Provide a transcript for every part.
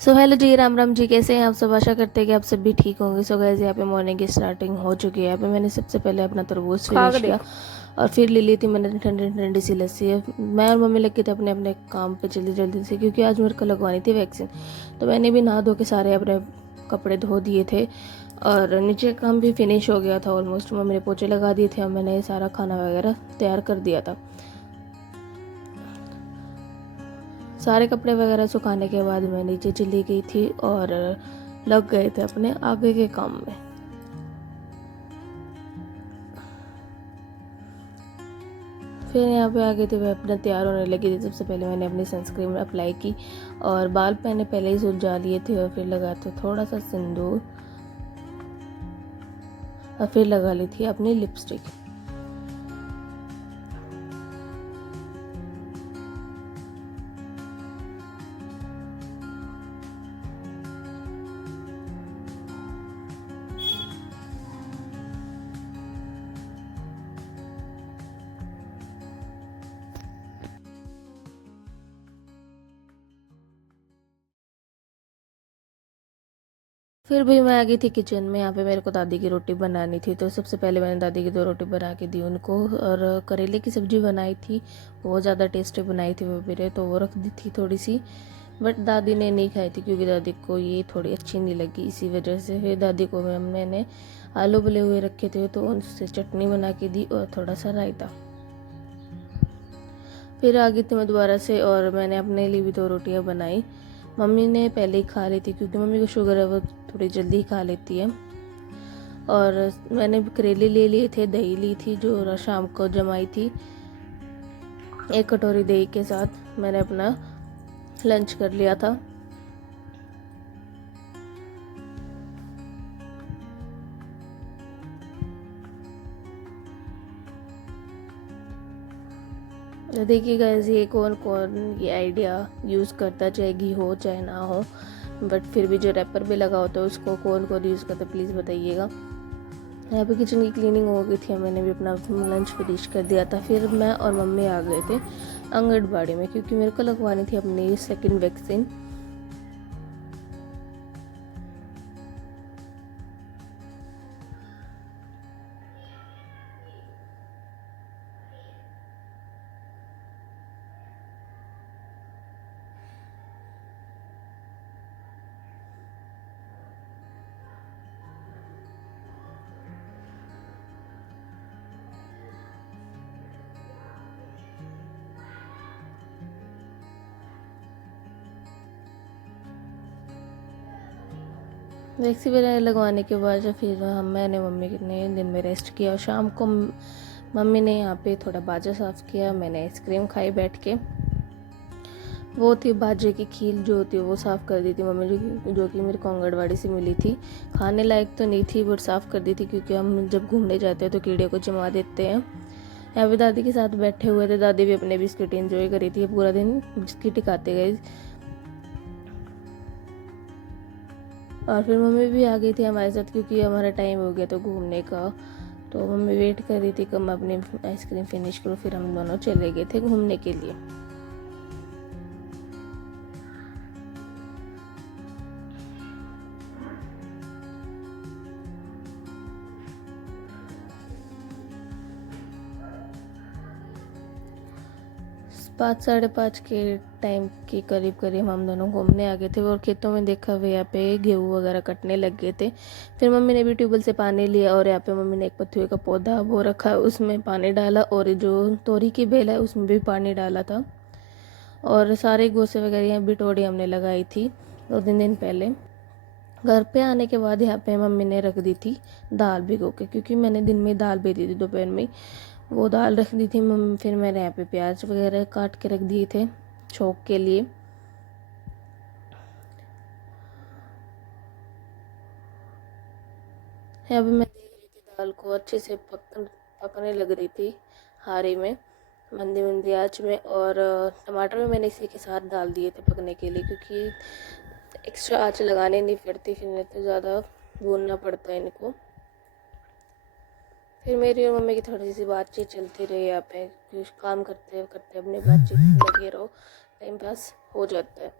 So hello जी, राम राम जी। कैसे हैं आप सब? आशा करते हैं कि आप सब भी ठीक होंगे। सो गाइस, यहाँ पे मॉर्निंग की स्टार्टिंग हो चुकी है। यहाँ पे मैंने सबसे पहले अपना तरबूज खा के फिनिश किया देखो। और फिर ले ली थी मैंने ठंडी ठंडी सी लस्सी। है मैं और मम्मी लग गए थे अपने अपने काम पे जल्दी जल्दी से, क्योंकि आज मेरे को लगवानी थी वैक्सीन। तो मैंने भी नहा धो के सारे अपने कपड़े धो दिए थे और नीचे का काम भी फिनिश हो गया था ऑलमोस्ट। मम्मी ने पोछे लगा दिए थे और मैंने सारा खाना वगैरह तैयार कर दिया था। सारे कपड़े वगैरह सुखाने के बाद मैं नीचे चली गई थी और लग गए थे अपने आगे के काम में। फिर यहाँ पे आगे थे, मैं अपना तैयार होने लगी थी। सबसे पहले मैंने अपनी सनस्क्रीन अप्लाई की और बाल मैंने पहले ही सुलझा लिए थे और फिर लगा था थोड़ा सा सिंदूर और फिर लगा ली थी अपनी लिपस्टिक। फिर भी मैं आ गई थी किचन में। यहाँ पे मेरे को दादी की रोटी बनानी थी, तो सबसे पहले मैंने दादी की 2 रोटी बना के दी उनको और करेले की सब्ज़ी बनाई थी। बहुत ज़्यादा टेस्टी बनाई थी वो मेरे, तो वो रख दी थी थोड़ी सी। बट दादी ने नहीं खाई थी क्योंकि दादी को ये थोड़ी अच्छी नहीं लगी, इसी वजह से फिर दादी को मैंने आलू उबले हुए रखे थे तो उनसे चटनी बना के दी और थोड़ा सा रायता। फिर आ गई थी मैं दोबारा से और मैंने अपने लिए भी 2 रोटियां बनाई। मम्मी ने पहले ही खा ली थी क्योंकि मम्मी को शुगर है, वो थोड़ी जल्दी ही खा लेती है। और मैंने करेले ले लिए थे, दही ली थी जो शाम को जमाई थी। 1 कटोरी दही के साथ मैंने अपना लंच कर लिया था। देखिए गाइस, ये कौन कौन ये आइडिया यूज़ करता, चाहे घी हो चाहे ना हो, बट फिर भी जो रैपर पे लगा होता है उसको कौन कौन यूज़ करता है प्लीज़ बताइएगा। यहाँ पे किचन की क्लीनिंग हो गई थी, मैंने भी अपना लंच फिनिश कर दिया था। फिर मैं और मम्मी आ गए थे आंगनबाड़ी में क्योंकि मेरे को लगवानी थी अपनी सेकंड वैक्सीन। वैक्सीन वगैरह लगवाने के बाद जो फिर मैंने मम्मी ने दिन में रेस्ट किया और शाम को मम्मी ने यहाँ पे थोड़ा बाजा साफ़ किया। मैंने आइसक्रीम खाई बैठ के। वो थी बाजे की खील जो होती है वो साफ़ कर दी थी मम्मी, जो कि मेरे को आंगनबाड़ी से मिली थी। खाने लायक तो नहीं थी बट साफ़ कर दी थी क्योंकि हम जब घूमने जाते हैं तो कीड़े को जमा देते हैं। यहाँ पे दादी के साथ बैठे हुए थे, दादी भी अपने बिस्किट इंजॉय करी थी। पूरा दिन बिस्किट ही खाते गए और फिर मम्मी भी आ गई थी हमारे साथ क्योंकि हमारा टाइम हो गया तो घूमने का। तो मम्मी वेट कर रही थी कि मैं अपनी आइसक्रीम फिनिश करूँ, फिर हम दोनों चले गए थे घूमने के लिए। 5 साढ़े 5 के टाइम के करीब करीब हम दोनों घूमने आ गए थे और खेतों में देखा हुआ यहाँ पे गेहूँ वगैरह कटने लग गए थे। फिर मम्मी ने भी ट्यूबवेल से पानी लिया और यहाँ पे मम्मी ने एक पत्थुए का पौधा वो रखा, उसमें पानी डाला और जो तोरी की बेल है उसमें भी पानी डाला था। और सारे गोसे वगैरह यहाँ बिटोड़ी हमने लगाई थी 2-3 दिन पहले। घर पे आने के बाद यहाँ पे मम्मी ने रख दी थी दाल भिगो के, क्योंकि मैंने दिन में दाल भिगी थी दोपहर में। वो दाल रख दी थी मम्मी। फिर मैंने यहाँ पे प्याज वगैरह काट के रख दिए थे छोंक के लिए। यहाँ पे मैं देख रही थी दाल को अच्छे से पकने लग रही थी हारे में, मंदी मंदी आंच में। और टमाटर भी मैंने इसी के साथ डाल दिए थे पकने के लिए क्योंकि एक्स्ट्रा आंच लगाने नहीं पड़ती, फिर नहीं तो ज़्यादा भूनना पड़ता है इनको। फिर मेरी और मम्मी की थोड़ी सी बातचीत चलती रही यहाँ पे, कुछ काम करते करते अपनी बातचीत में लगे रहो, टाइम पास हो जाता है।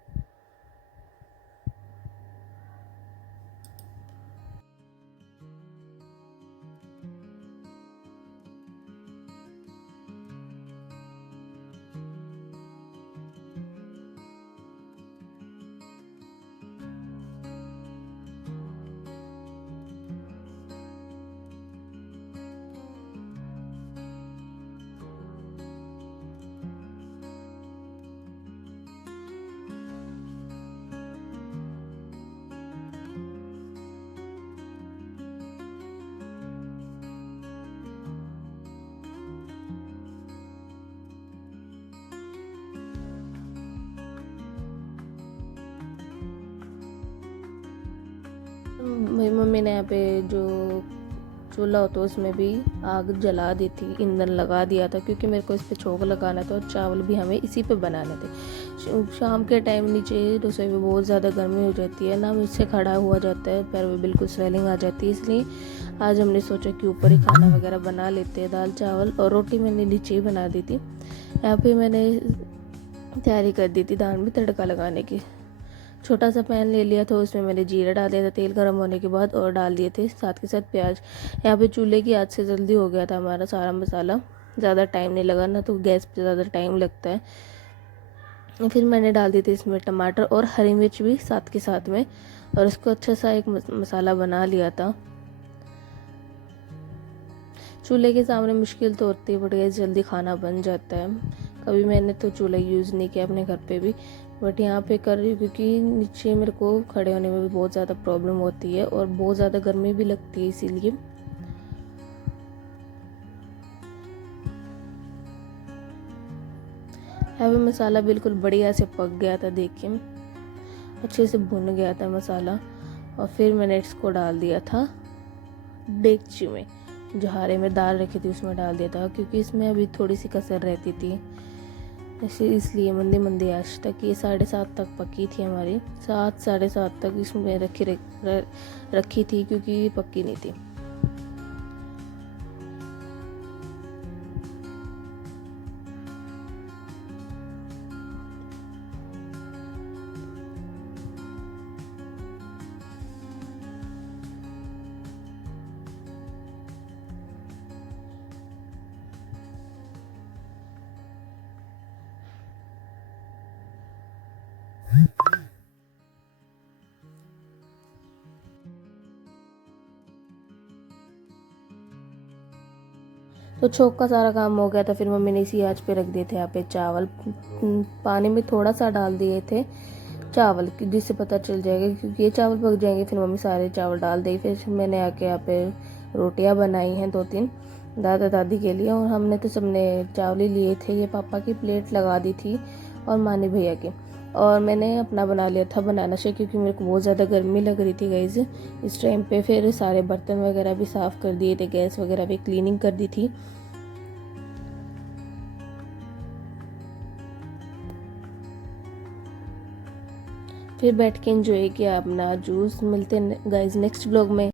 मेरी मम्मी ने यहाँ पे जो चूल्हा होता है उसमें भी आग जला दी थी, ईंधन लगा दिया था, क्योंकि मेरे को इस पे छोंक लगाना था और चावल भी हमें इसी पे बनाने थे। शाम के टाइम नीचे रसोई में बहुत ज़्यादा गर्मी हो जाती है ना, मुझसे खड़ा हुआ जाता है, पैर में बिल्कुल स्वेलिंग आ जाती है, इसलिए आज हमने सोचा कि ऊपर ही खाना वगैरह बना लेते हैं। दाल चावल और रोटी मैंने नीचे ही बना दी थी। यहाँ पे मैंने तैयारी कर दी थी दाल में तड़का लगाने की। छोटा सा पैन ले लिया था, उसमें मैंने जीरा डाल दिया था तेल गर्म होने के बाद, और डाल दिए थे साथ के साथ प्याज। यहाँ पे चूल्हे की आंच से जल्दी हो गया था हमारा सारा मसाला, ज़्यादा टाइम नहीं लगा ना, तो गैस पे ज़्यादा टाइम लगता है। फिर मैंने डाल दी थी इसमें टमाटर और हरी मिर्च भी साथ के साथ में, और इसको अच्छा सा एक मसाला बना लिया था। चूल्हे के सामने मुश्किल तो होती है, बट गैस जल्दी खाना बन जाता है। कभी मैंने तो चूल्हा यूज़ नहीं किया अपने घर पे भी, बट यहाँ पे कर रही हूँ क्योंकि नीचे मेरे को खड़े होने में भी बहुत ज़्यादा प्रॉब्लम होती है और बहुत ज़्यादा गर्मी भी लगती है, इसीलिए। यहाँ पे मसाला बिल्कुल बढ़िया से पक गया था, देखिए अच्छे से भुन गया था मसाला। और फिर मैंने इसको डाल दिया था डेगची में, जो हारे में दाल रखी थी उसमें डाल दिया था, क्योंकि इसमें अभी थोड़ी सी कसर रहती थी, इसलिए मंदी मंदी आंच तक, ये 7:30 तक पकी थी हमारी, 7 7:30 तक इसमें रखी थी, क्योंकि ये पक्की नहीं थी। तो छोंक का सारा काम हो गया था, फिर मम्मी ने इसी आंच पे रख दिए थे यहाँ पे चावल। पानी में थोड़ा सा डाल दिए थे चावल, जिससे पता चल जाएगा, क्योंकि ये चावल पक जाएंगे। फिर मम्मी सारे चावल डाल दी। फिर मैंने आके यहाँ पे रोटियाँ बनाई हैं 2-3 दादा दादी के लिए, और हमने तो सबने चावल ही लिए थे। ये पापा की प्लेट लगा दी थी और मानी भैया की, और मैंने अपना बना लिया था बनाना शेक, क्योंकि मेरे को बहुत ज़्यादा गर्मी लग रही थी गाइस इस टाइम पे। फिर सारे बर्तन वगैरह भी साफ़ कर दिए थे, गैस वगैरह भी क्लीनिंग कर दी थी। फिर बैठ के एंजॉय किया अपना जूस। मिलते हैं गाइस नेक्स्ट ब्लॉग में।